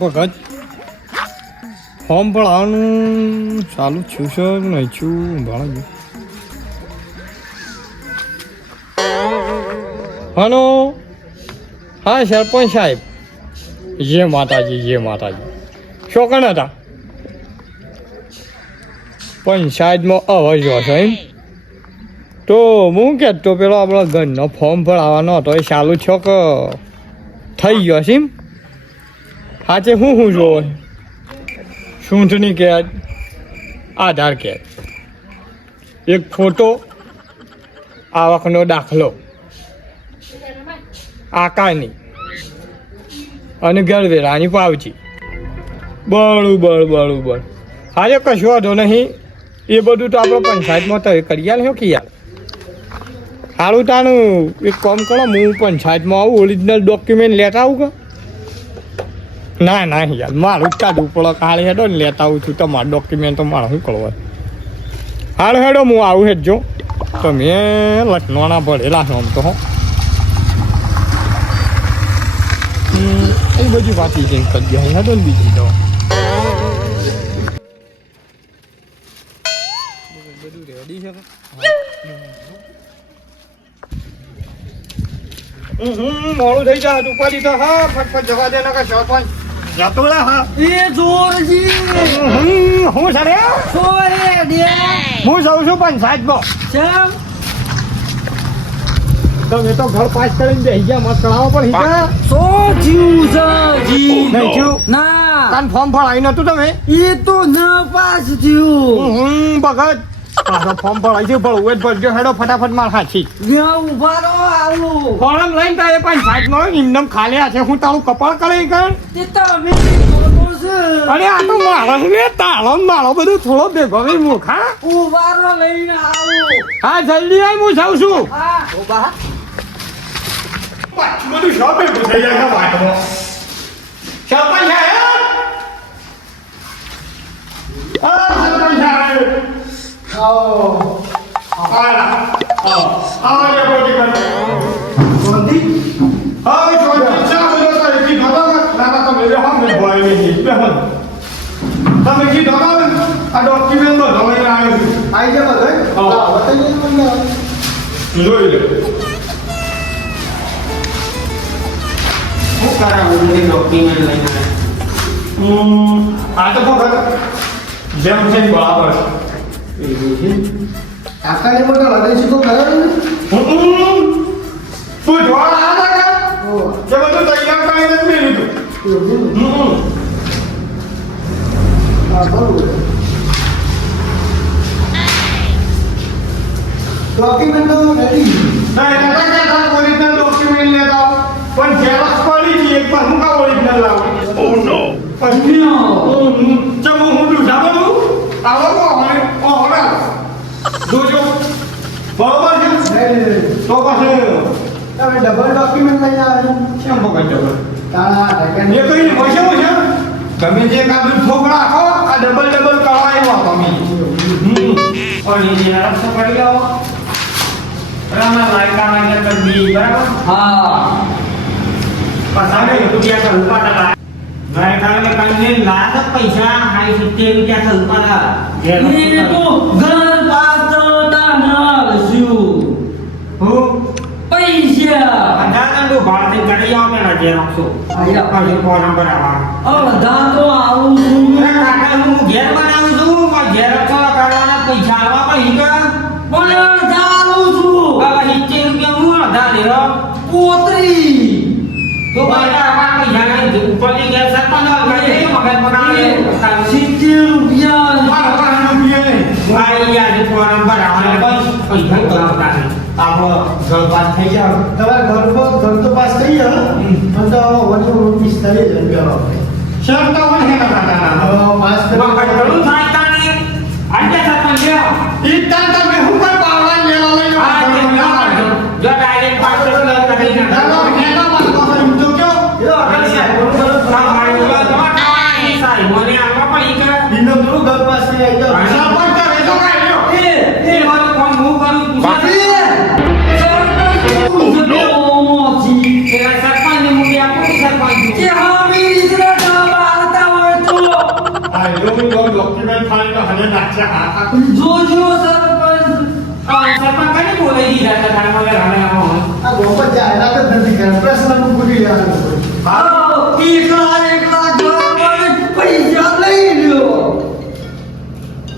ભગત form ભરવાનું ચાલુ છું છે નહીં છું ભણાવજો. હલો હા સરપંચ સાહેબ, જય માતાજી જય માતાજી. શું કણ હતા પંચાયતમાં અવાજ હશે એમ? તો હું કહેતો પેલો આપણો ઘરનો ફોર્મ ભરાવાનો હતો એ ચાલુ છો કે થઈ ગયો છે એમ? સાચે શું જોવે? ચૂંટણી કેદ, આધાર કેદ, એક ફોટો, આવકનો દાખલો, આકારની અને ગરવેરાની પાવતી. બરોબર. આજે કશું વાંધો નહીં, એ બધું તો આપણે પંચાયતમાં તો કરી આલે કે યાર. સારું તાનું એક કામ કરો, હું પંચાયતમાં આવું ઓરિજિનલ ડોક્યુમેન્ટ લેતા આવું કે? ના યાર મારું જ કાઢવું પડે. કાલે હેડો ને લેતા આવું છું તમારું ડોક્યુમેન્ટ તો મારે શું કરવા. હારું હેડો હું આવું હેડજો. તમે લખનૌના ભરેલા છો આમ તો હો. એ બધી વાત ચેન્જ કરી દે હેડો ને બીજી તો બધું રેડી છે. મોડું થઈ જાય ઉપાડી તો હા ફટફટ જવા દે નકા સરપંચ જતો રે. હા એ જોરજી હું સરે સોરે દે હું જાઉં છું પંચાયતમાં. ચમ તમે તો ઘર પાસ કરીને જઈ ગયા મત કરાવો પણ હિજા સો જીવ જી નહીં છું ના કાન ફોર્મ ભરાઈ નતું તમે? એ તો ના પાસ થયું ભગત પાછો ફોર્મ ભરાઈ છે ભરવું જ ભરજો. હેડો ફટાફટ માર હાચી ત્યાં ઉભા રહો આવું ફોર્મ લઈને તારે પંચાયતનો એમનેમ ખાલી છે. હું તારું કપાળ કરી ગયો. તે તમે ખબર છે અરે આ તો મારો ને તાળો મારો બધું થોડો ભેગો કરી મૂર્ખા. ઉભા રહો લઈને આવું હા જલ્દી આવ હું જાઉં છું. હા ઉભા બધું શોપ ભેગું થઈ જાય છે વાટમાં. સરપંચ સાહેબ સરપંચ સાહેબ જેમ છે બરાબર આકાને મોટા લગાઈ શકો કરાવે ને તું જોવા આવ્યા હતા કે જે બધું તૈયાર કરીને જ મેળ્યું તું. હા બરોબર ડોક્યુમેન્ટ તો રેડી ઓરિજિનલ ડોક્યુમેન્ટ લેતા પણ ઝેરોક્સ પડી ગઈ એક પર હું કા ઓરિજિનલ લાવું? ઓ નો પછી ચમો હું દુસા બોલું આવો કો હવે જોજો બરોબર છે તો પછી તમે ડબલ ડોક્યુમેન્ટ લઈને આવે કેમ પકડજો તારા એ કઈ પૈસા છે તમે જે કામ છોકરા આખો આ ડબલ કરાવ્યો તમે ઓરિજિનલ તો પડી ગયો રામા લાઈકા માં કરી દી બરાબર. હા પસાને રૂપિયા કરું પાટા લાઈકા ને કઈને લાખ પૈસા 70 રૂપિયા કરું પાટા એ તો ઘર પાછળના નાલ શું હો પૈસા અજાના નો ભારતી કરી આવ મે રજે રાખો આયા પાછી ફોન નંબર આવા અડધા તો આવું છું કાકા હું ઘેર બનાવું છું પણ ઘેર કરવાના પૈસા આવા પણ પણ અડધા આવું છું બાબા 70 રૂપિયા હું અડધા લેરો પોતરી તો બાઈડા આપા પૈસા નહીં ઉપરની ગેસ સરપંચ મગજ પકડાવે 70 રૂપિયા આપણો ઘર પાસ થઈ જાવ તમારા ઘર તો પાસ થઈ ગયો પણ તો વધુ 45 રૂપિયા શર્ટ તો મને કાકા પાસ ઘણું થાય તાણી આજે સરપંચ ઈ તાન તમે હું પર પાવડા લેવા લઈ જો ડાયરેક્ટ પાસ કરી ના હેનો પાસ કરો તો કયો યો મને આવા પડી કે દિનો થોડું ઘર પાસ થઈ ગયો સરપંચ તો રેજો કાઢ્યો એ મારું કામ હું કરું બાકી સરપંચ સરપંચ ને મુકે આપો સરપંચ કે હા મેરી ઇજરા જોજો સરપંચ સરપંચ કને બોલાઈ દીધા હતા તારા મગર હાલે આ ગોપત જાહેરાત જ નથી કર્યા પ્રશ્ન પૂરી લેવાનું એકલા જવાબ પૈસા લઈ લ્યો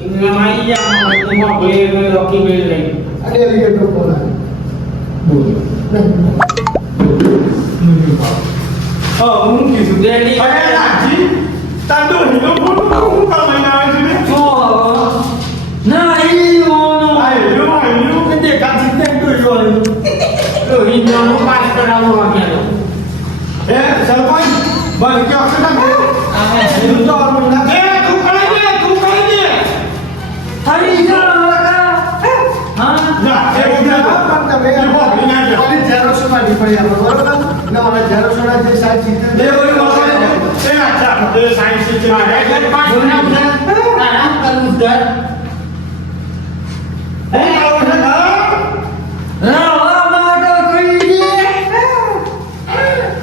ઇંગ્લિશ યા મો બોલે રોકી બેલ લઈ આ ડેલિગેટનો ફોન આવ્યો હું કીધું ડેલી અરે રાજી તાંડો હિનો ફોટો હું કામ આવે છે ને જો ના ઈ ઓનો આયો તે કાચી તે જોયો તો હિન્દીનો પાસ કરાવવો વાગ્યાનો એ સરપંચ બસ કે અક્ષર ના એનું તો ઓર મહિના એ તું કરી દે હરી જા હા જા એ પણ તમે ઓલી ઝેરોક્ષ માં નહીં પડી આપણે બરોબર ને ઓલા ઝેરોક્ષ ના જે સાહેબ ચિત્ર એ ઓલી વાળા એ આછા તે સાયન્સ છે એટલે પાસ કરાવ આરામ કરું દર એ આવો છે રાવા માટે કઈ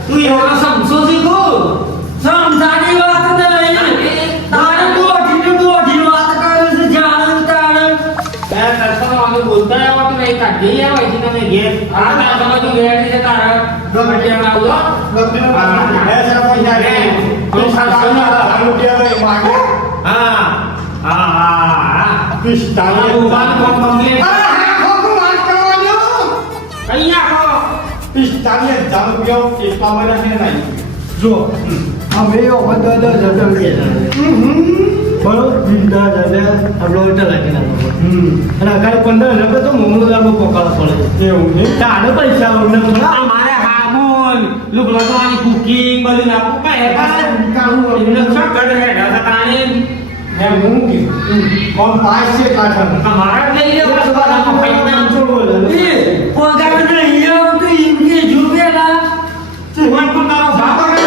તું એવો સમજો શીખો સમજાની વાત નહીં તારે દોઢી વાત કરે છે જાણ તારે એ તરફનો અમે બોલતા આવો તો નહીં કાઢી આવો છે તમે ઘેર આ ના સમજો ઘેર છે તારા માટે આવો એ સરપંચ જાને તો સાડા રૂપિયા લઈ માંગે હા પિસ્તાલીસ ઉભાન કોમ બમલે અરે હા ખોખું વાત કરવાનો અહીંયા આવો 45,000 રૂપિયા એટલા મને છે નહીં જો અમે ઓ બધા જતો કે બરોબર 20,000 આપણો હોટલ રાખી નાખો અને આગળ 15,000 તો મોમોદાર પોકાળ પડે એવું છે તારે પૈસા ઓને અમારે હામોન લુગડોની કુકિંગ બધું નાખું કાય એટલે શું કરે હે તાણે મેં હું કીધું કોણ પાંચ છે કાઠા અમારા લઈ લેવા બધા પૈસા એ પગાર નહીં આવતો ઇનકે જુબેલા તું પણ તારો બાપ કરે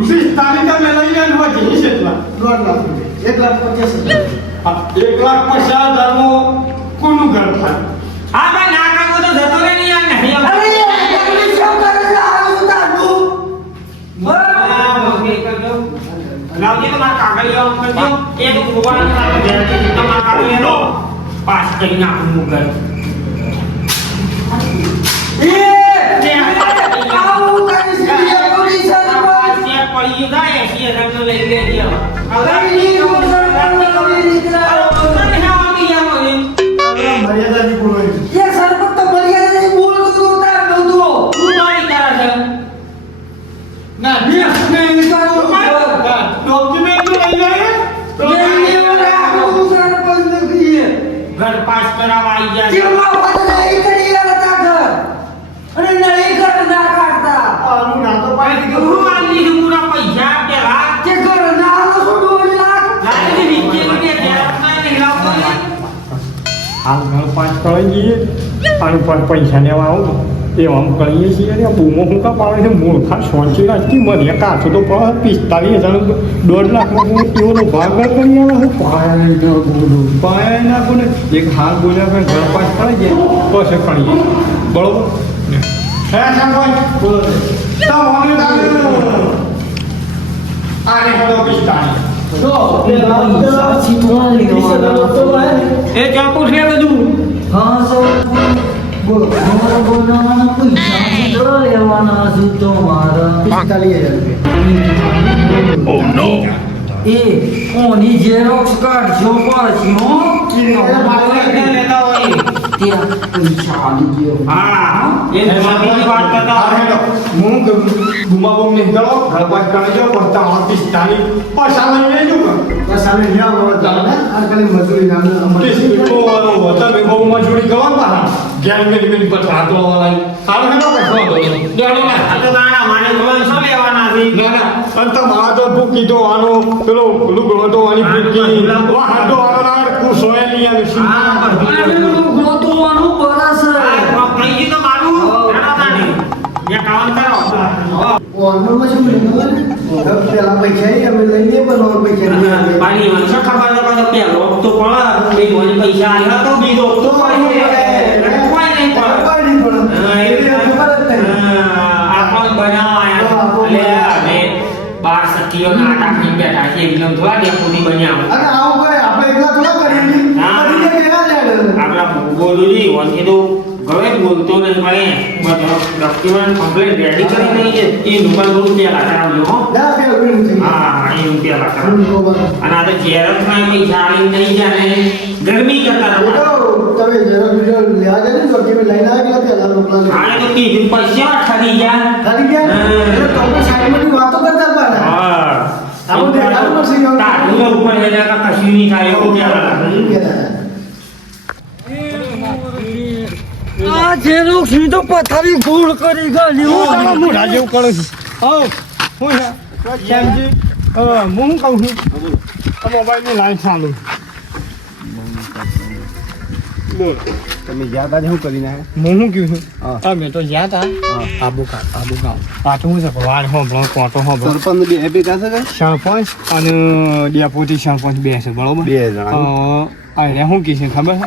પિસ્તાલીસ તમે લઈ લેવાનું હોય છે એટલા 1,50,000 નું કોનું ઘર થાય આ ભાઈ ના કામ તો જતો રે નહીં આ નહીં અરે યાર શું કરે છે આ તારું લાવજી તો મારા કાગળિયો કરજો એક ભગવાન તારો દેરથી તમારા કાગળિયો પાસ કરી નાખું મુગર આવું કરી છે પોલીસ ચેક પડી જાય 80,000 લઈ લેજે હવે ઈ મોટર કરી નીકળા મર્યાદાની બોલો ये सरपंच तो बढ़िया नहीं बोल तो होता है તું મારી તારા છે ના બે ને વિચારો ડોક્યુમેન્ટ લઈ જાય ये वाला હું સરપંચ નથી ઘર પાસ કરાવવા આવી જાય જેમાં પદ નહીં કરી લેતા ઘર અને નહીં ઘર ના કાઢતા આનું ના તો પાડી દીધું હું આલી પૂરા પૈસા પેલા કે ઘર ના તો છોડો લાખ લાઈ નીચે કે ઘેર નહીં લાવતો હાલ ઘર પાંચ કરી જઈએ આનું પર પૈસા લેવા આવું એ આમ કરીએ છીએ અને બૂમો હું કા પાડે છે મૂર્ખા સોંચી રાખતી મને કાચો તો 45,000 1.5 લાખમાં હું એવો ભાગ કરી આવે હું પાયા નહીં તો બોલું પાયા ના બોલે એક હાલ બોલ્યા પણ ઘર પાંચ કરી જાય પછી કરીએ બરોબર હે સાંભળ બોલો તો મને આને હેલો 45 જો એ વાત એ ચાકુ છે બધું હા સર બોલો મારા બનાવવાના પૈસા કેટલા લેવાના છે તમારા 45,000 એ કોની ઝેરોક્ષ કાઢશો પાછી હો લેતા હોય ત્યાં પૈસા આવી ગયો હા એ જમાની વાત કરતા હોય હું ગુમાબો નહીં કરો ઘરબાજ કરી દો પણ તમારા 45 પાછા લઈ લેજો બસ આને ન્યા મળો ચાલે આ ખાલી મજૂરી નામ અમારે કે વાળો તમે બહુ મજૂરી કરો ને પાછા જેમ કે તમે પછા તો વાળા સારું કે ના પછા તો જાણો ના આ તો તારા માને ભગવાન શું લેવાના છે ના ના અંત મારા તો ભૂકી તો આનો પેલો લુગડો તો આની ભૂકી વાહ તો આનો કુસોય નહીં આવે હા ગોતવાનું બરસ આ પૈકી તો મારું રાણાતાની યા કામ કરો ઓનમાં શું લીધું ને પેલા પૈસા ઈ અમે લઈ લઈએ પણ ઓર પૈસા નહીં આપે. પાણી મને શું ખબર તો પાછો પેલો તો પણ એ મને પૈસા આલ્યા તો બીજો તો કોઈ નહીં પણ કોઈ નહીં પણ. એવી રીતે ખબર જ નહીં. આપણ બનાવાયા લે અમે 12 સખીઓ નાટક ની બેઠા છે એકદમ થોડા ડેપોની બન્યા અને આવું કરે આપણે એકલા થોડા કરી હા. બધી જે ભેગા લેડ આપણા બોલું નહીં વોંચી તો ગમે બોલતો નહીં મળે બધો ડોક્યુમેન્ટ કમ્પ્લીટ રેડી કરી નહીં છે એ નંબર રૂપિયા કરાવજો હો ના બે ઉભી થઈ હા એ રૂપિયા કરાવજો અને આ તો ચેરસમાં પૈસા આલી નહીં જાણે ગરમી કરતા રહો તમે જરા બીજો લેવા જાય ને તો કે લઈને આવી ગયા પેલા લોકલા આને તો કીધું પૈસા ઠરી ગયા ખાલી ગયા એટલે તમે સાઈડમાં વાતો કરતા હતા હા આવું દેખાડું પડશે એવું. તારું ઉપર હેલા કશું નહીં થાય એવું કહેવાય આ જેનું ખી તો પથારી ગોળ કરી ગાલી હું મોઢા જેવું કરું છું હું છે શ્યામજી હું કહું છું આ મોબાઈલની લાઈટ ચાલુ બોલ તમે જ્યાં તા શું કરીને હું શું કહું છું હા. અમે તો જ્યાં તા આબુ ગામ પાછું શું છે વાળ હોંભળો કોટો હોંભળો સરપંચ બે હેપી કાશે કે સરપંચ અને ડેપોટી સરપંચ બે છે બરોબર બે જણા અરે શું કહે છે ખબર છે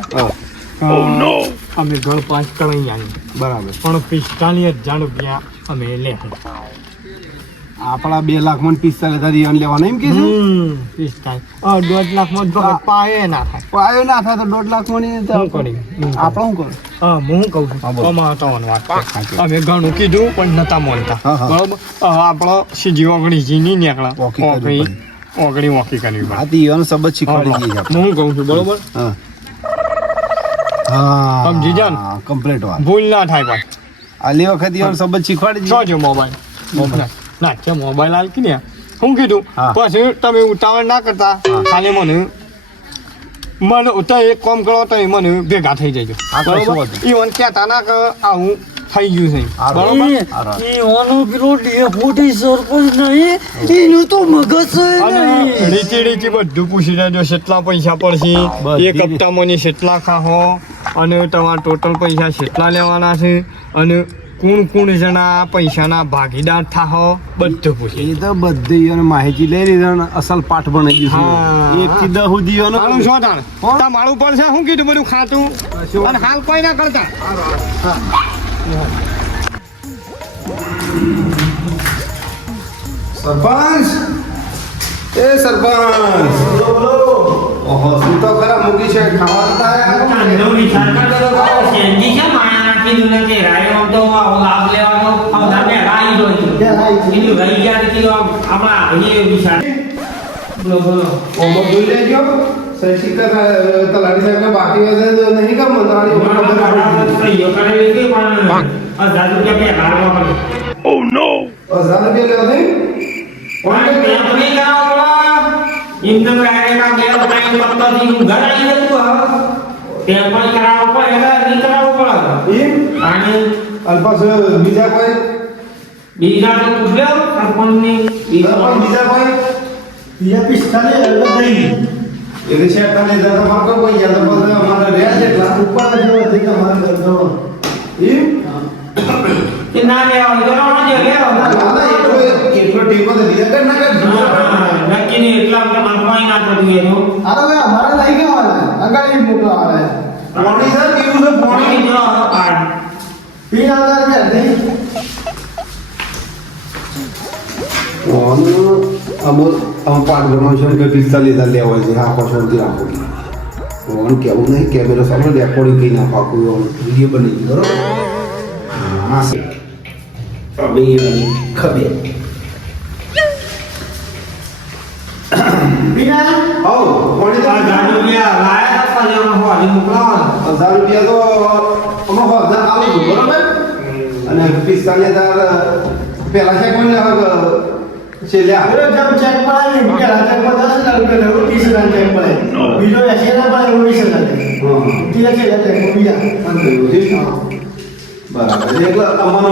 અમે ઘર પાંચ કરાઈ આવી બરાબર પણ 45,000 રૂપિયા અમે લે આપણા 2 લાખ માં 45,000 લેવાના એમ કે છે 45 1.5 લાખમાં જ પાયે ના થાય પાયો ના થાય તો 1.5 લાખ માં શું કરી આપણે શું કરું હું કહું છું કમાતાઓની વાત છે. અમે ઘણું કીધું પણ નતા માનતા હા, હા. બરોબર આપણો સીધી ઓગણી જી નહીં નીકળા ઓકી કરવી ઓગણી ઓકી કરવી પડે. આ તીઓનો સબત શીખવાડી ગઈ છે હું કહું છું બરોબર હા હા સમજી જા ને? કમ્પ્લીટ વાત ભૂલ ના થાય પાછી આલી વખત ઈઓનો સબત શીખવાડી દીધી. જોજો મોબાઈલ ના છે મોબાઈલ હાલ કે ને શું કીધું હા. પછી તમે ઉતાવળ ના કરતા હા. ખાલી મને તો એક કામ કરો તો મને ભેગા થઈ જજો હા, કશું બરોબર વાંધો નહીં. ઈવન કહેતા ના કે આવું થઈ ગયું છે હા, બરોબર એ ઓનો પેલો ડેપોટી સરપંચ નહીં એનું તો મગજ છે અને નહીં રીચી રીચી બધું પૂછી લેજો કેટલા પૈસા પડશે બધી એક હપ્તામાં કેટલા ખાહો અને તમારા ટોટલ પૈસા કેટલા લેવાના છે અને કોણ જણા પૈસાના ભાગીદાર થાહો બધું પૂછી એ તો બધી ઈઓને માહિતી લઈ લીધી અને અસલ પાઠ બની ગયું હા. છે 1 થી 10 સુધી ઈઓનો મારું શું તાણ હો? મારું પડશે શું કીધું બધું ખાતું અને હાલ કોઈ ના કરતા સરપંચ એ સરપંચ ઓહો શું તો ખરા મૂકી છે ખાવા ઠંડો વિચાર કરતો તો શેરજી છે માયા નાખી દીધું ને કે રાય આમ તો લાભ લેવાનો આવતા મેં રાઈ જોઈ કીધું રહી ગયા કીધું આપણા એ વિચાર બોલો ઓમો જોઈ લેજો શિક્ષક તલાટી સાહેબને બાકી વધે તો નહીં કામ મંત્રાણી બરાબર કહીયો કરેલી કે પણ 1000 રૂપિયા પે હારવા પડે 1000 રૂપિયા લેવા નહીં પણ તે નહીં કરાવો ઇન્કમ રાયના બે ટાઈમ પત્તાથી હું ઘર આવી જતું હવે તે પણ કરાવો પડે એટલે નહીં કરાવો પડે એમ અને અલ્પાસ બીજા કોઈ બીજા તો પૂછ્યો સરપંચની સરપંચ બીજા કોઈ બીજા 45 નહીં એટલે છે તને દાદા મારતો કોઈ યાદ પછી અમારે રહ્યા છે એટલા ઉપર જેવો થઈ કે મારે કરતો એમ કે ના લેવા જવાનો છે લેવા દાદા એટલો ટીમો તો બીજા કર ના કર નક્કી નહીં એટલા આપણે માનવાય ના થતું એનું આ તો ભાઈ અમારે લઈ ગયા વાળા અંગાડી મોકલાવાળા પોણી સર કેવું છે પોણી પાણી જો આ 30,000 નહીં અમુક પાઠ ગણો છે કે 45,000 લેવા હોય છે રાખો શાંતિ રાખો ઓન કેવું નહીં કેમેરો સામે રેકોર્ડિંગ કરી નાખો આખું વિડીયો બની ગયો બરોબર હા ખબર બીના હો પોણી તો 1000 રૂપિયા લાયા હતા પછી હોલી મોકલાવા 1000 રૂપિયા તો અમે 1000 આલું છું બરોબર અને 45,000 પેલા છે કોણ છે લ્યા પેલો જબ ચેક પડાવી બીજા ચેક પર 10,000 રૂપિયા લેવું 30,000 ચેક પડે બીજો 80,000 પડે 19,000 લે હા તીરા છે એટલે બીજા બરાબર એટલે અમને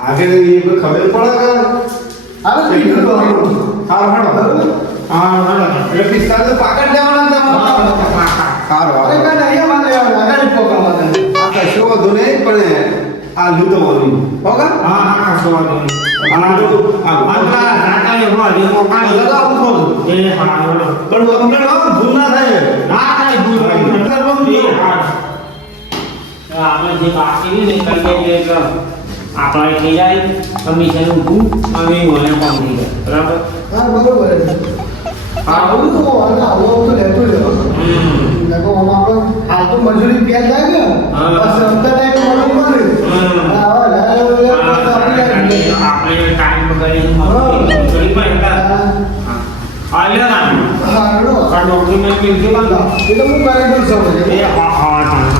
આગળ એ ખબર પડે કે આવે બીજું તો સારું હાડો હા એટલે 45 પાકડ લેવાના તમારે સારું અરે હાલો. કાંઈ નહીં અમારે લેવાના અંગાડી પોકાવા આ કશો વધુ નહીં પણ આ લૂંટવાનું હોગા હા હા કશો આટલા રાતાને હોલી મોકલાવી લગાવ થોડું એ હા પણ કમ્પ્લેટ ભૂલ ના થાય ના થાય ભૂલ આપણે જે બાકી નહીં કરીએ એટલે આપણે થઈ જાય કમિશન ઊભું અમે મને કામ થઈ જાય બરાબર હા બરોબર છે આવું? આવું તો લેતું જ દેખો આમાં આપણે હાલ તો મજૂરી પ્યાજ જાય ને હા. બસ રમતા ટાઈમ મળે આપણે ટાઈમ બગાડી કરી પાડતા આલ્યા ના હા આ ડોક્યુમેન્ટ મિલજો એટલે હું કરી દઉં છું એ હા હા